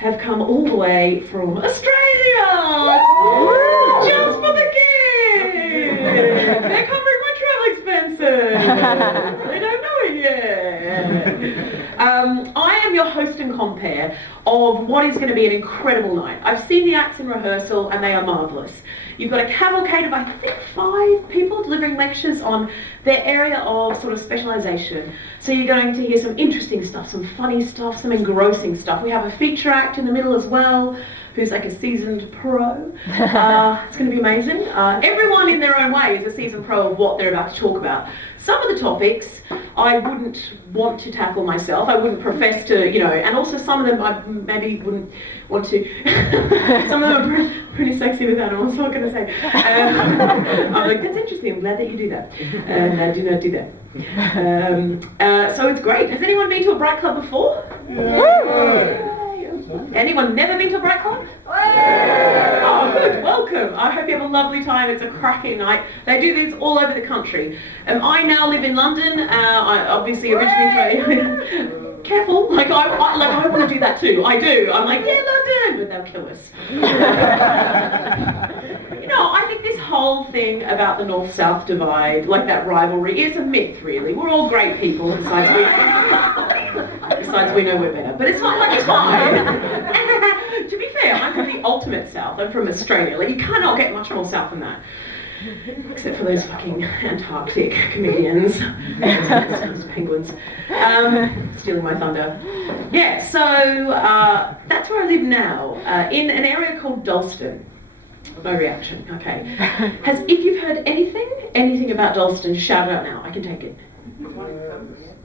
have come all the way from Australia just for the gig. They're covering my travel expenses. They don't know it yet. I am your host and compere of what is going to be an incredible night. I've seen the acts in rehearsal and they are marvellous. You've got a cavalcade of, I think, 5 people delivering lectures on their area of sort of specialisation. So you're going to hear some interesting stuff, some funny stuff, some engrossing stuff. We have a feature act in the middle as well, who's like a seasoned pro. It's going to be amazing. Everyone in their own way is a seasoned pro of what they're about to talk about. Some of the topics I wouldn't want to tackle myself. I wouldn't profess to, and also some of them I maybe wouldn't want to. Some of them are pretty sexy with animals, so I'm going to say. I'm like, that's interesting. I'm glad that you do that. And I do not do that. So it's great. Has anyone been to a Bright Club before? Yeah. Anyone never been to a Bright Club? Oh, good. Welcome. I hope you have a lovely time. It's a cracking night. They do this all over the country. I now live in London. I obviously originally careful. I want to do that too. I do. I'm like, yeah, London, but they'll kill us. I think this whole thing about the North-South divide, like that rivalry, is a myth, really. We're all great people, besides we know we're better. But it's not it's fine. To be fair, I'm from the ultimate South. I'm from Australia. You cannot get much more South than that. Except for those fucking Antarctic comedians. Those penguins. Stealing my thunder. Yeah, so that's where I live now, in an area called Dalston. No reaction, okay. If you've heard anything about Dalston, shout it out now, I can take it.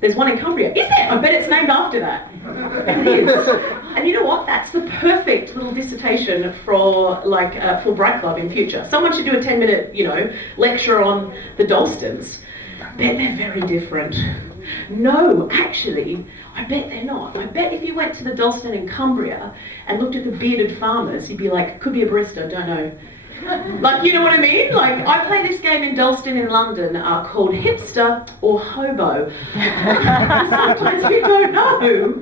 There's one in Cumbria. Is there? I bet it's named after that. It is. And you know what? That's the perfect little dissertation for Bright Club in future. Someone should do a 10-minute, lecture on the Dalstons. They're very different. No, actually, I bet they're not. I bet if you went to the Dalston in Cumbria and looked at the bearded farmers, you'd be like, could be a barista, don't know. You know what I mean? I play this game in Dalston in London called Hipster or Hobo. Sometimes you don't know.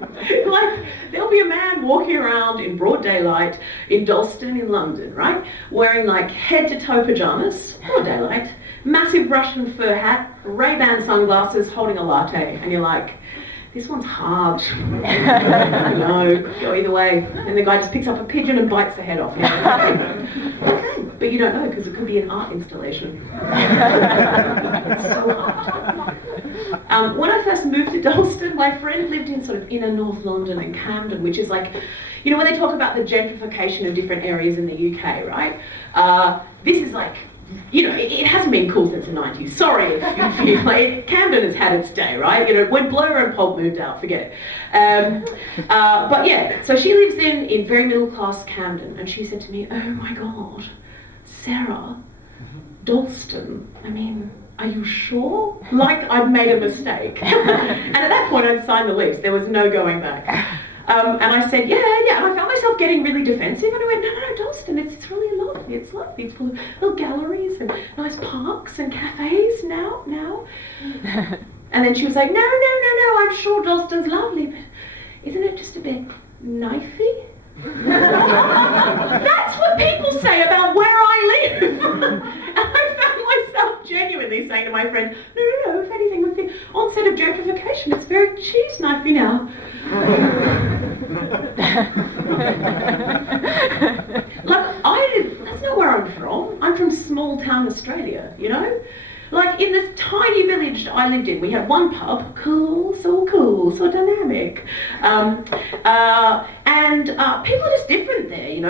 There'll be a man walking around in broad daylight in Dalston in London, right? Wearing head-to-toe pajamas, broad daylight, massive Russian fur hat, Ray-Ban sunglasses, holding a latte, and you're like, this one's hard. I know, go either way. And the guy just picks up a pigeon and bites the head off. Okay. But you don't know, because it could be an art installation. It's so hard. When I first moved to Dalston, my friend lived in sort of inner North London and Camden, which is when they talk about the gentrification of different areas in the UK, right? This is it hasn't been cool since the 90s. Sorry if you feel Camden has had its day, right? When Blur and Pulp moved out, forget it. But yeah, so she lives in very middle class Camden, and she said to me, oh my God, Sarah, Dalston, are you sure? I'd made a mistake. And at that point I'd signed the lease. There was no going back. And I said, yeah, and I found myself getting really defensive, and I went, no, Dalston, it's really lovely, it's full of little galleries and nice parks and cafes now. And then she was like, no, I'm sure Dalston's lovely, but isn't it just a bit knifey? That's what people say about where I live. And I found myself genuinely saying to my friend, no, if anything, with the onset of gentrification, it's very cheese knifey now. That's not where I'm from. I'm from small town Australia, in this tiny village I lived in, we had one pub, cool, so dynamic. And people are just different there,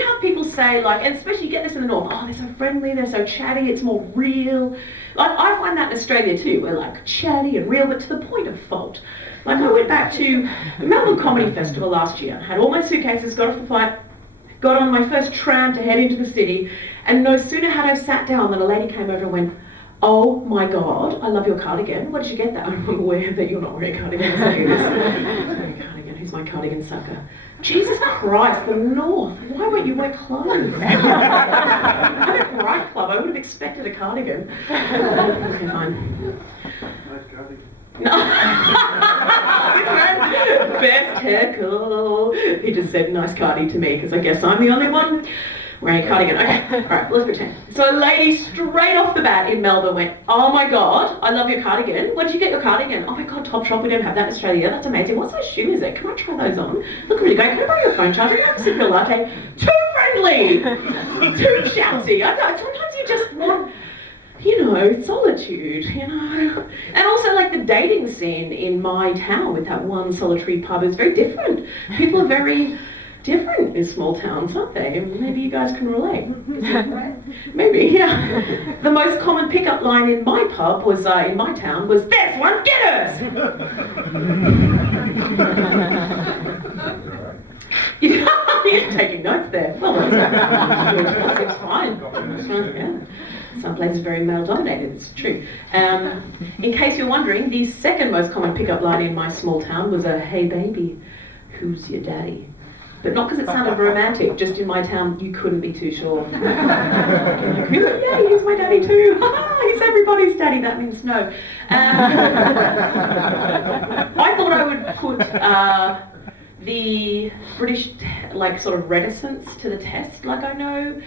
how people say, and especially you get this in the north, oh, they're so friendly, they're so chatty, it's more real. I find that in Australia too, we're chatty and real, but to the point of fault. I went back to the Melbourne Comedy Festival last year, had all my suitcases, got off the flight, got on my first tram to head into the city, and no sooner had I sat down than a lady came over and went, oh my God, I love your cardigan. Where did you get that? I'm aware that you're not wearing a cardigan. Cardigan, who's my cardigan sucker? Jesus Christ, the North. Why won't you wear clothes? I'm at Bright Club. I would have expected a cardigan. Okay, fine. Nice cardigan. No. Best heckle. He just said nice cardi to me because I guess I'm the only one wearing a cardigan. Okay, alright, let's pretend. So a lady straight off the bat in Melbourne went, oh my god, I love your cardigan. Where'd you get your cardigan? Oh my god, Topshop, we don't have that in Australia. That's amazing. What size shoe is it? Can I try those on? Look really great. Can I borrow your phone charger? Can I have a sip of your latte? Too friendly! Too shouty. I know, sometimes you just want, you know, solitude, you know. And also like the dating scene in my town with that one solitary pub is very different. People are very different in small towns, aren't they? Maybe you guys can relate. Maybe, yeah. The most common pickup line in my pub was, in my town, was, "There's one, get hers!" You're taking notes there. Well, that's fine. Yeah. Some places are very male-dominated, it's true. In case you're wondering, the second most common pickup line in my small town was a, "Hey baby, who's your daddy?" But not because it sounded romantic, just in my town you couldn't be too sure. Yeah, he's my daddy too. He's everybody's daddy, that means no. I thought I would put the British like sort of reticence to the test. Like I know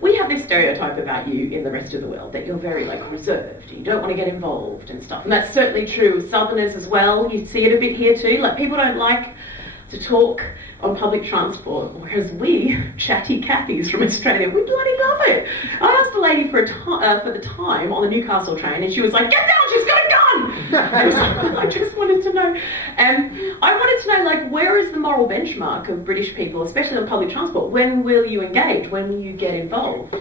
we have this stereotype about you in the rest of the world that you're very like reserved, you don't want to get involved and stuff. And that's certainly true with Southerners as well. You see it a bit here too. Like people don't like to talk on public transport, whereas we, chatty Cathy's from Australia, we bloody love it. I asked a lady for the time on the Newcastle train, and she was like, "Get down, she's got a gun!" I just wanted to know. I wanted to know, like, where is the moral benchmark of British people, especially on public transport? When will you engage? When will you get involved?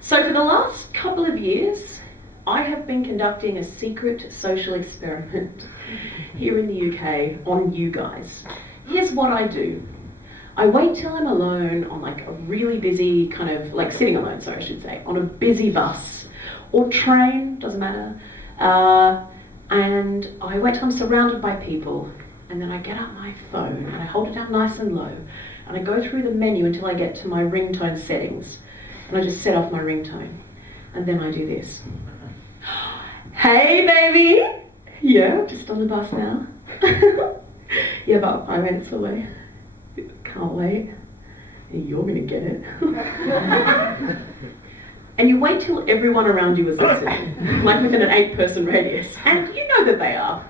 So for the last couple of years, I have been conducting a secret social experiment here in the UK on you guys. Here's what I do. I wait till I'm alone on like a really busy kind of, like sitting alone, sorry I should say, on a busy bus or train, doesn't matter. And I wait till I'm surrounded by people, and then I get out my phone and I hold it down nice and low and I go through the menu until I get to my ringtone settings, and I just set off my ringtone, and then I do this. Hey baby! Yeah, just on the bus now. Yeah, about 5 minutes away. Can't wait. You're gonna get it. And you wait till everyone around you is listening, like within an 8-person radius, and you know that they are.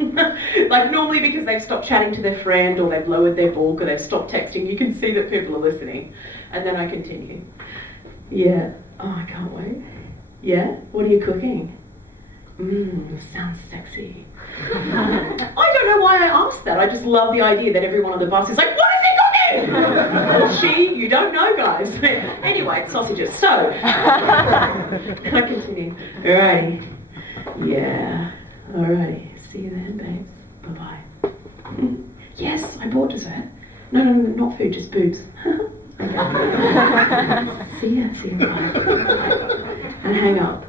Like normally because they've stopped chatting to their friend, or they've lowered their book, or they've stopped texting, you can see that people are listening. And then I continue. Yeah, oh I can't wait. Yeah, what are you cooking? Sounds sexy. I don't know why I asked that. I just love the idea that everyone on the bus is like, what is he cooking? Or she, you don't know, guys. Anyway, it's sausages. So, I continue. Alrighty. Yeah. Alrighty. See you then, babes. Bye-bye. Yes, I bought dessert. No, not food, just boobs. See ya. Bye. And hang up.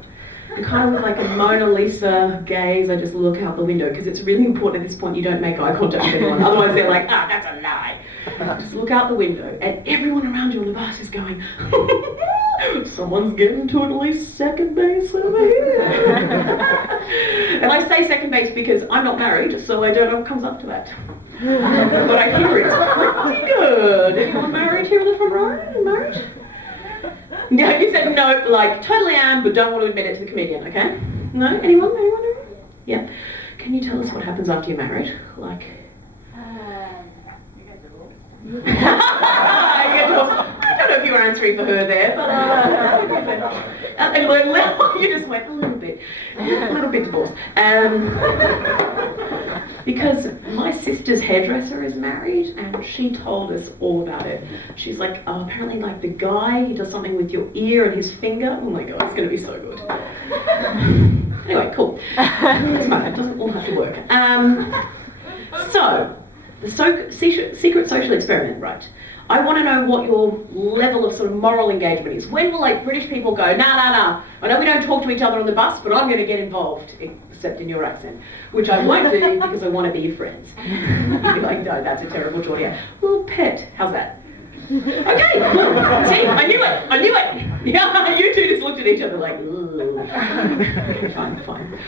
And kind of with like a Mona Lisa gaze, I just look out the window, because it's really important at this point you don't make eye contact with anyone, otherwise they're like, that's a lie. Just look out the window, and everyone around you on the bus is going, someone's getting to at least second base over here. And I say second base because I'm not married, so I don't know what comes up to that. But I hear it's pretty good. Anyone married here in the front row? Married? No, you said no, like totally am, but don't want to admit it to the comedian, okay? No? Anyone? Yeah. Can you tell us what happens after you're married? Like... you get divorced. You get divorced. I don't know if you were answering for her there, but you just went a little bit divorced. Because my sister's hairdresser is married, and she told us all about it. She's like, apparently like the guy, he does something with your ear and his finger. Oh my god, it's going to be so good. Anyway, cool. It's fine, it doesn't all have to work. So, the secret social experiment, right? I want to know what your level of sort of moral engagement is. When will like British people go, nah, I know we don't talk to each other on the bus, but I'm going to get involved, except in your accent, which I won't do because I want to be your friends. You'd be like, no, that's a terrible Georgia. Well, pet, how's that? Okay, cool. See, I knew it. Yeah, you two just looked at each other like, ooh. Okay, fine.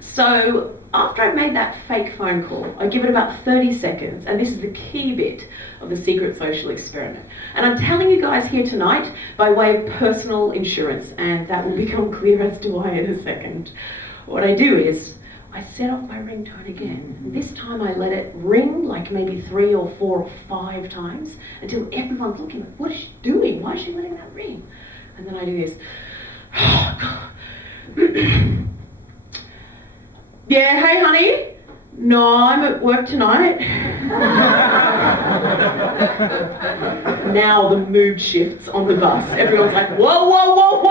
So after I've made that fake phone call, I give it about 30 seconds, and this is the key bit of the secret social experiment. And I'm telling you guys here tonight by way of personal insurance, and that will become clear as to why in a second. What I do is, I set off my ringtone again. And this time I let it ring like maybe 3 or 4 or 5 times until everyone's looking like, what is she doing? Why is she letting that ring? And then I do this. Oh, God. Yeah, hey honey. No, I'm at work tonight. Now the mood shifts on the bus. Everyone's like, whoa, whoa, whoa,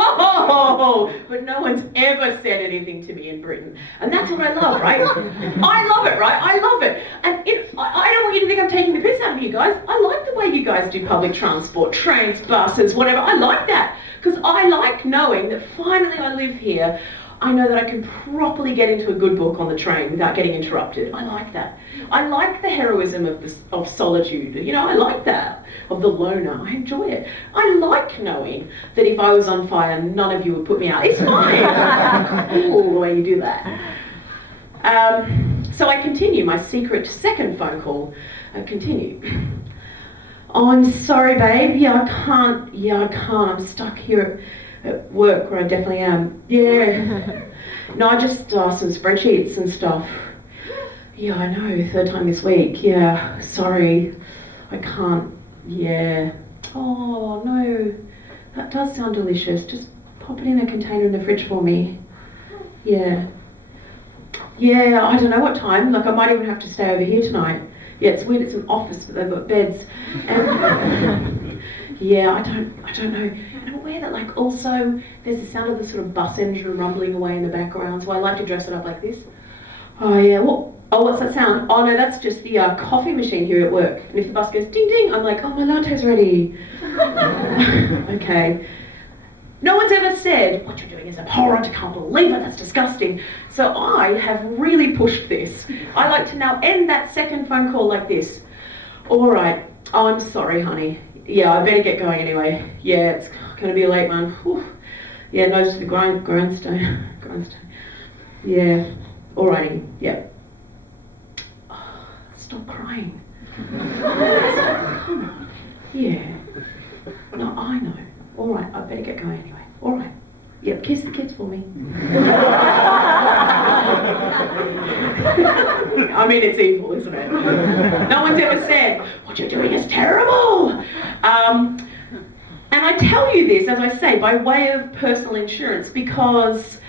whoa. But no one's ever said anything to me in Britain. And that's what I love, right? I love it, right? I love it. And I don't want you to think I'm taking the piss out of you guys. I like the way you guys do public transport, trains, buses, whatever. I like that. Because I like knowing that finally I live here. I know that I can properly get into a good book on the train without getting interrupted. I like that. I like the heroism of solitude. You know, I like that, of the loner. I enjoy it. I like knowing that if I was on fire, none of you would put me out. It's fine. Ooh, the way you do that. So I continue my secret second phone call. I continue. Oh, I'm sorry, babe. I can't. I'm stuck here at work where I definitely am. Yeah. No, I just some spreadsheets and stuff. Yeah, I know, 3rd time this week. Yeah, sorry. I can't. Yeah. Oh, no. That does sound delicious. Just pop it in a container in the fridge for me. Yeah. Yeah, I don't know what time. Like, I might even have to stay over here tonight. Yeah, it's weird. It's an office, but they've got beds. And yeah, I don't know. And I'm aware that like also there's the sound of the sort of bus engine rumbling away in the background, so I like to dress it up like this. Oh yeah, what's that sound? Oh no, that's just the coffee machine here at work. And if the bus goes ding ding, I'm like, oh, my latte's ready. Okay. No one's ever said, what you're doing is abhorrent, I can't believe it, that's disgusting. So I have really pushed this. I like to now end that second phone call like this. All right, oh, I'm sorry, honey. Yeah, I better get going anyway. Yeah, it's going to be a late one. Whew. Yeah, nose to the grindstone. Yeah, alrighty, yeah. Oh, stop crying. Come on. Yeah. No, I know. All right, I better get going anyway. All right. Yep, kiss the kids for me. I mean, it's evil, isn't it? No one's ever said, what you're doing is terrible. And I tell you this, as I say, by way of personal insurance, because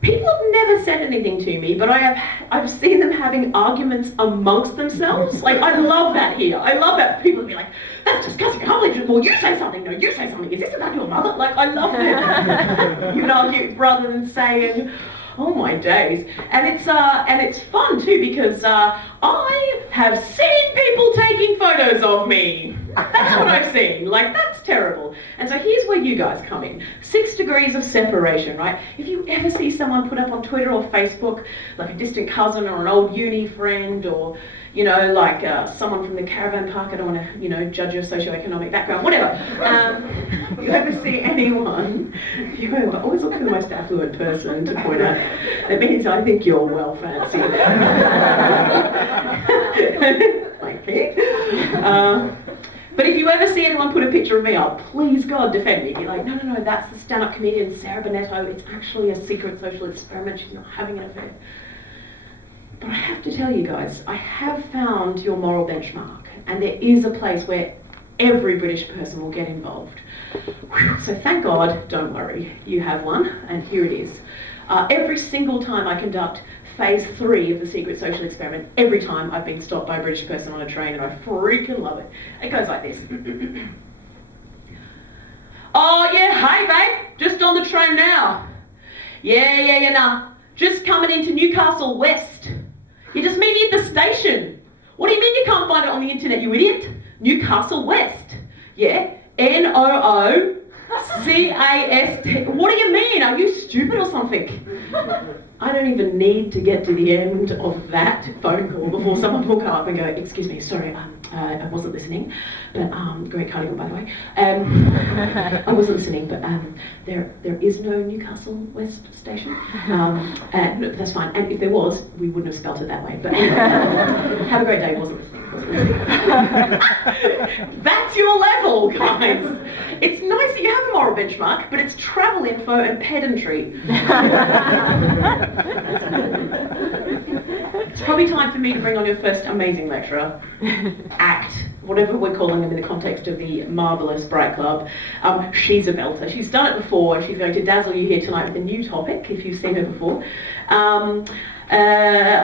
people have never said anything to me, but I've seen them having arguments amongst themselves. Like, I love that here. I love that people will be like, that's disgusting, I can't believe you. Well, you say something. No, you say something. Is this about your mother? Like, I love that. You can argue rather than saying, oh my days. And it's fun too, because I have seen people taking photos of me. That's what I've seen. Like, that's terrible. And so here's where you guys come in. 6 degrees of separation, right? If you ever see someone put up on Twitter or Facebook, like a distant cousin or an old uni friend, or, you know, like someone from the caravan park, I don't want to, you know, judge your socioeconomic background, whatever. You ever see anyone, you ever, always look for the most affluent person to point out, it means I think you're well fancy. Like pig. But if you ever see anyone put a picture of me up, please God defend me. Be like, no, that's the stand-up comedian Sarah Bennetto. It's actually a secret social experiment. She's not having an affair. But I have to tell you guys, I have found your moral benchmark, and there is a place where every British person will get involved. Whew. So thank God, don't worry, you have one, and here it is. Every single time I conduct phase 3 of the secret social experiment, every time I've been stopped by a British person on a train, and I freaking love it. It goes like this. Oh yeah, hey babe, just on the train now. Yeah, nah. Just coming into Newcastle West. You just meet me at the station. What do you mean you can't find it on the internet, you idiot? Newcastle West. Yeah, Noocast. What do you mean? Are you stupid or something? I don't even need to get to the end of that phone call before someone will come up and go, excuse me, sorry, I wasn't listening, but great cardigan, by the way. I wasn't listening, but there is no Newcastle West station. No, that's fine. And if there was, we wouldn't have spelt it that way. But anyway, have a great day. Wasn't listening. That's your level, guys. It's nice that you have a moral benchmark, but it's travel info and pedantry. It's probably time for me to bring on your first amazing lecturer. Act, whatever we're calling them in the context of the marvellous Bright Club. She's a belter. She's done it before, and she's going to dazzle you here tonight with a new topic, if you've seen her before.